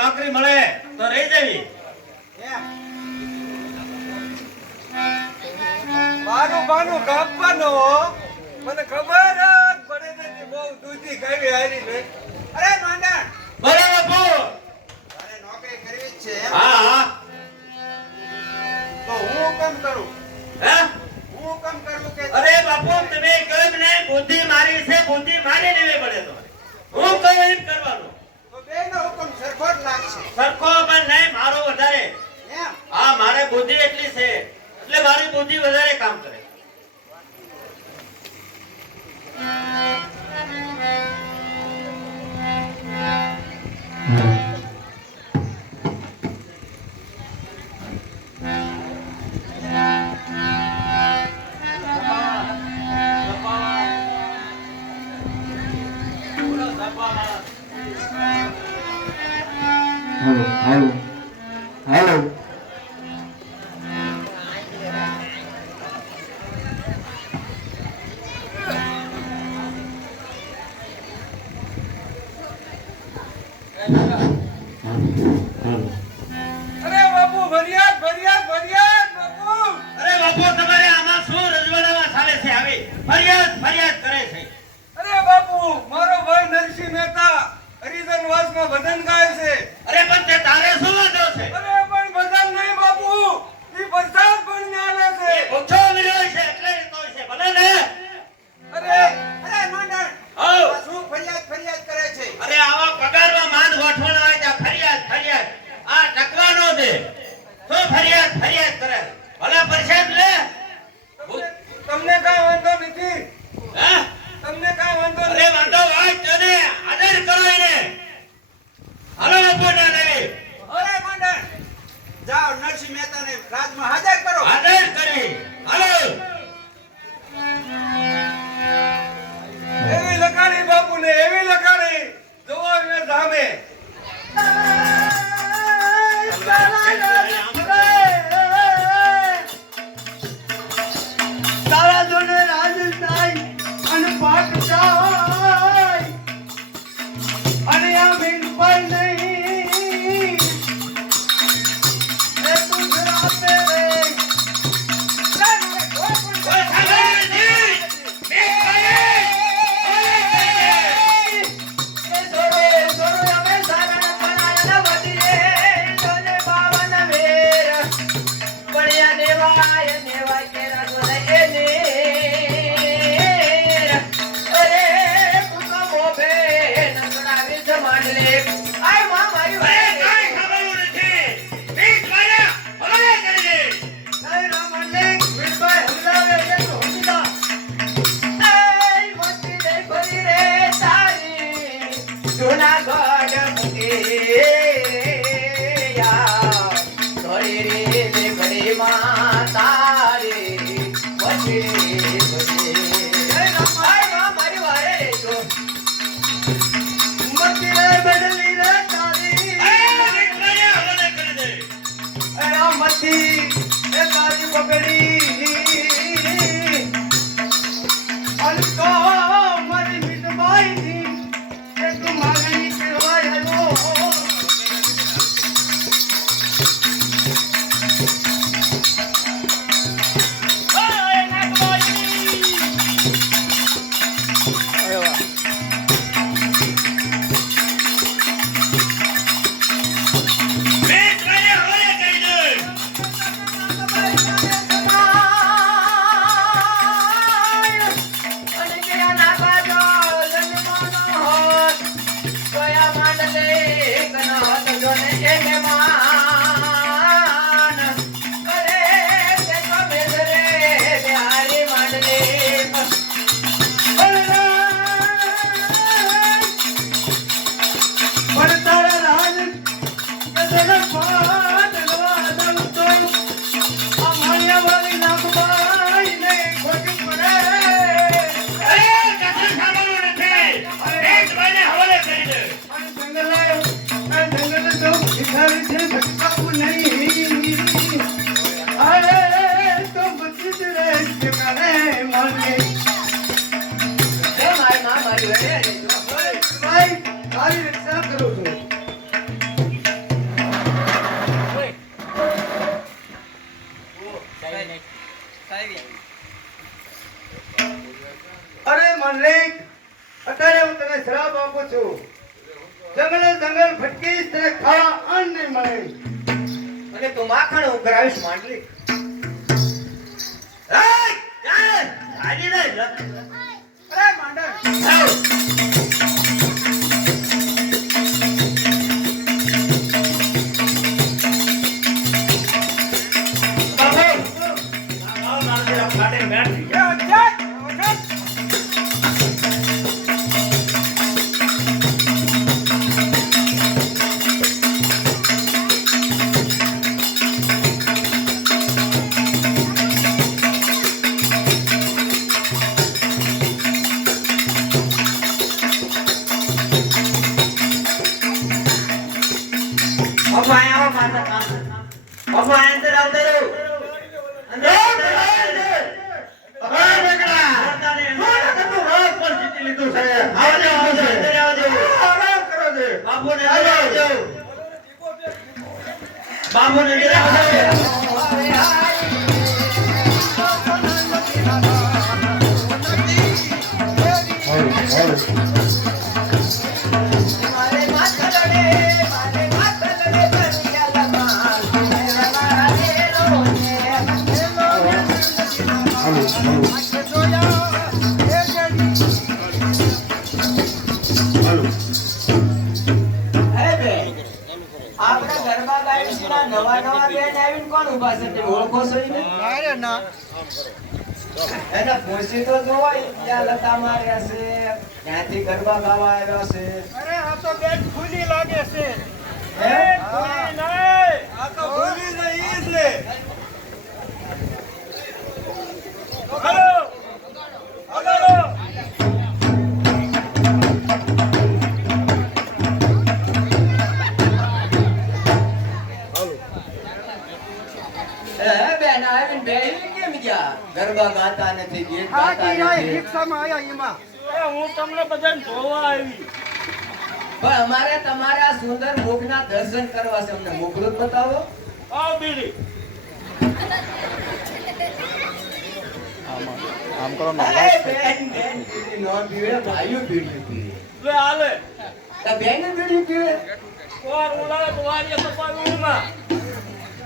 નોકરી મળે તો રહી જવી. મારું બાનું કાપવાનો મને ખબર જ પડે નથી. બહુ દૂધી ખાવી હારી ને. અરે માંડા બોલો બાપુ. અરે નોકરી કરવી જ છે. હા હા. તો હું કેમ કરું? હે? હું કેમ કરું કે? અરે બાપુ તમે કેમ ને બુદ્ધિ મારી છે, બુદ્ધિ મારી લેવી પડે તો. હું કહું એમ કરવાનું. તો બેનો હુકમ સરખો જ લાગશે. સરખો પણ નહીં, મારો વધારે. એમ? હા, મારે બુદ્ધિ એટલી છે એટલે મારી બુદ્ધિ વધારે કામ કરે. Hello. Hello. અરે બાપુ ફરિયાદ ફરિયાદ ફરિયાદ બાપુ. અરે બાપુ તમારે આમાં શું રજવાડામાં ચાલે છે? આવી ફરિયાદ ફરિયાદ કરે છે. અરે બાપુ મારો ભાઈ નરસિંહ મહેતા હરિજન વાસમાં ભજન ગાય છે. અરે પણ તે તારે શું વાંધો છે? અરે પણ ભજન નહીં બાપુ, ઈ પ્રસાદ પણ નાલે છે. એ ઓછો વિરોધ છે એટલે એ તો છે. ભલે ને. અરે અરે માંડણ આવ. આ શું ફરિયાદ ફરિયાદ કરે છે? અરે આવા પગારમાં માંડ ગોઠવણ હોય ત્યાં ફરિયાદ ફરિયાદ. આ ટકવાનો દે. શું ફરિયાદ ફરિયાદ કરે? ભલે પ્રસાદ લે. તમને કાંઈ વાંધો નથી? હે? તમને કાંઈ વાંધો અરે નથી? વાંધો હોય તને આદર કરો એને. હાલો બાપુ ના લેવી. અરે માંડણ જાઓ નરસિંહ મહેતાને રાજમાં હાજર કરો. આદર કરી. હાલો. એવી લખાણી બાપુને એવી લખાણી જોવા ને ધામે. તારા જોડે રાજ થાય અને પાક થાય અને આ મીનભાઈ નહીં એ તું આપે રે. કોઈ સાંભળે નથી. મેં ભાઈ તારી રક્ષા કરું છું. જંગલ ભટકીશ તને ખાવા અન્ન નહીં મળે. અને તું માખણ ઉઘરાવીશ માંડલી. હાજી નહીં અરે માંડણ. બાપા આવો માતા કામ બાપા અંદર આવતો રહ્યો અંદર હા બેકડા તું રાત પર જીતી લીધું છે આવજો આવજો અંદર આવજો આરામ કરો છે. બાપુને આવજો બાપુને આવજો આપણા ગરબા ગાયના નવા નવા બેન આવીને કોણ ઊભા છે તે ઓળખો છો ઈને? એના ભોસી તો જોવાય ત્યાં લતા માર્યા છે ત્યાંથી ગરબા ગાવા આવ્યા છે. અરે આ તો બેન ખુલી લાગે છે. હે? ખુલી નહીં. આ તો ભૂલી જાય ઈ જ ને. Hello hello. હે બેન આવીને બેહી કેમ ગયા? ગરબા ગાતા નથી, ગીત ગાતા નથી. હું તમને બધાને જોવા આવી. પણ અમારે તમારા સુંદર મુખના દર્શન કરવા છે. અમને મુખડું જ બતાવો. આવ બીડી. હે બેન, બેન બીડી ન પીવે, ભાઈઓ બીડી પીવે. લે આલે. તો બેન બીડી પીવે. કોર ઉલાળે તો વારીએ તો કોઈ ઉલમાં.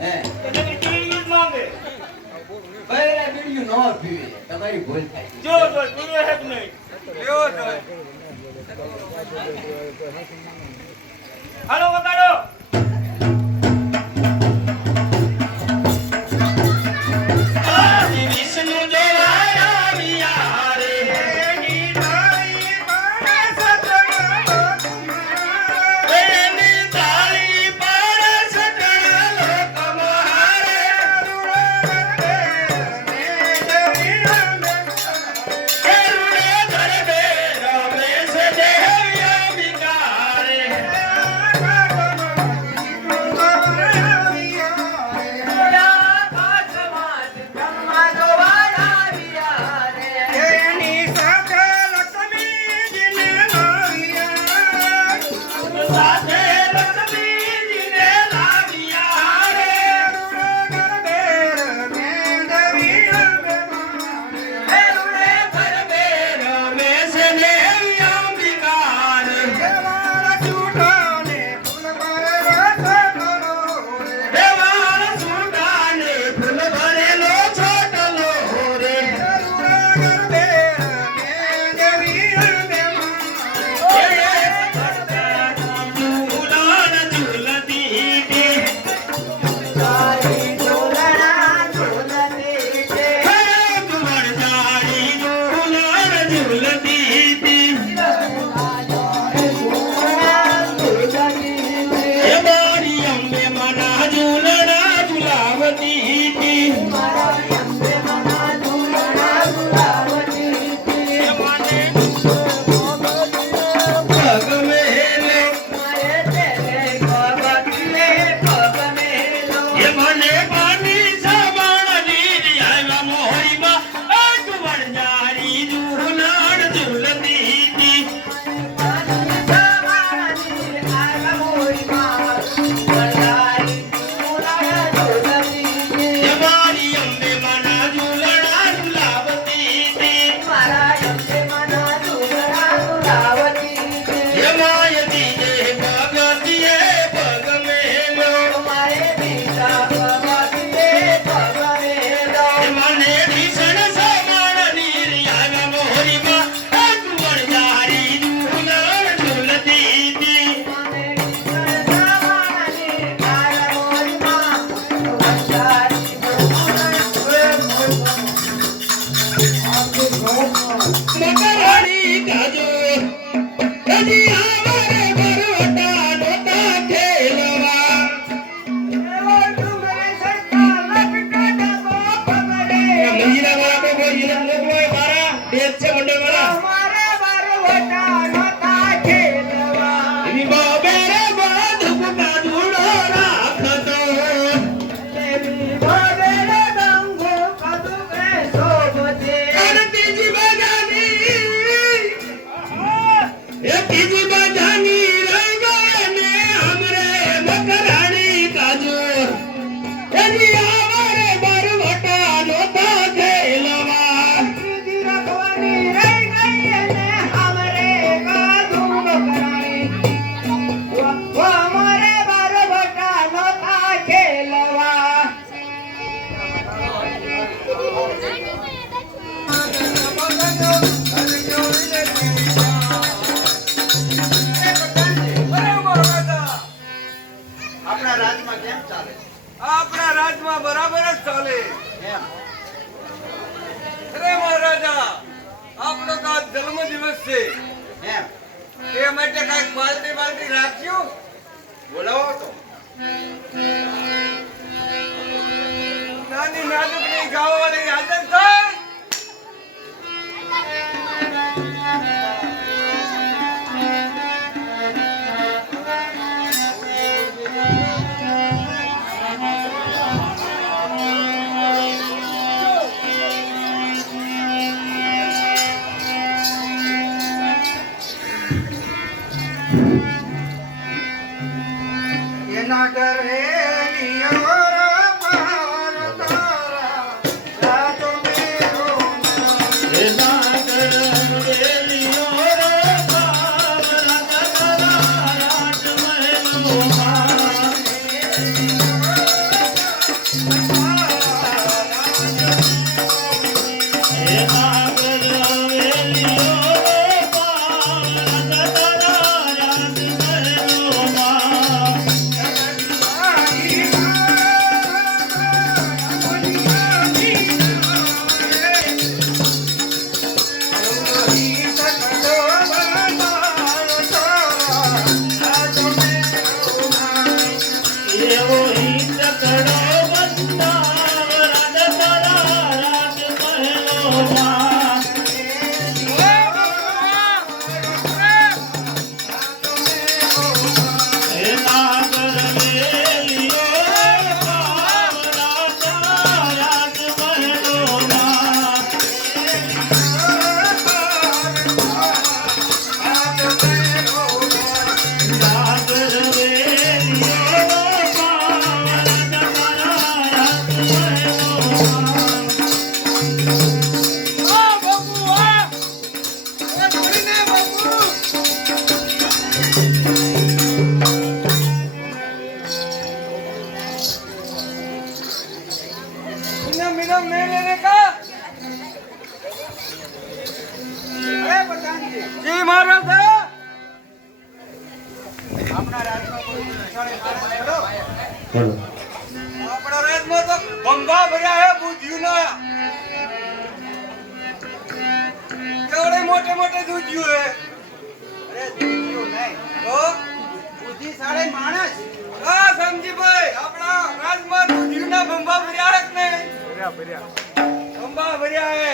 હે એને બીડી જ માંગે. બૈરા બીડીયું ન પીવે. તમારી ભૂલ થાય. જો જો પીવે હે કે નહીં. લેવો જોઈએ. હાલો વગાડો. વિષ્ણુ દેવાયા વિયારે એની તાળી પર સટણા લોક મારે કેરુડે ગરબે રમે છે દેવ્યા વિકારે બકરાણી કાજો એની આવરે બરવટા જોતા ખેલવા બીજી રખવાની રહી ગઈ એને હાવરે કાધું બકરાણી અમારે બરવટા નોતા ખેલવા આપણા રાજમાં કેમ ચાલે આપણા રાજમાં બરાબર જ ચાલે. એમ અરે મહારાજા, આપણો તો આજ જન્મદિવસ છે. એમ તે માટે કાંઈક પાર્ટી રાખ્યું? બોલાવો તો નાની નાનકડી ગાવાવાળી હાજર થાય. એના ઘરે લિયોરો પાર તારા રાતો મેરો એના ગરવેલીઓ રે બાવરા ગગરા રાત મહેલોમાં એના ગરવેલીઓ રે બાવરા ગગરા રાત મહેલોમાં એવો હિત કરો બંધાવરા ગગરા રાત મહેલોમાં એના ગરવેલીઓ રે બાવરા ગગરા રાત મહેલોમાં જી મહારાજા. આપણા રાજમાં કોઈ વિશાળે માણસ ખરો? આપણા રાજમાં તો ભંગા ભર્યા હે બુદ્ધિયુંના. કેવડે મોટે મોટે દૂધ્યું હે. અરે દીકરીઓ નહીં તો બુદ્ધિશાળી માણસ હા સમજીભાઈ, આપણા રાજમાં દૂધ્યુંના ભંગા ભર્યા હે કે નહીં? ભર્યા. ભંગા ભર્યા હે.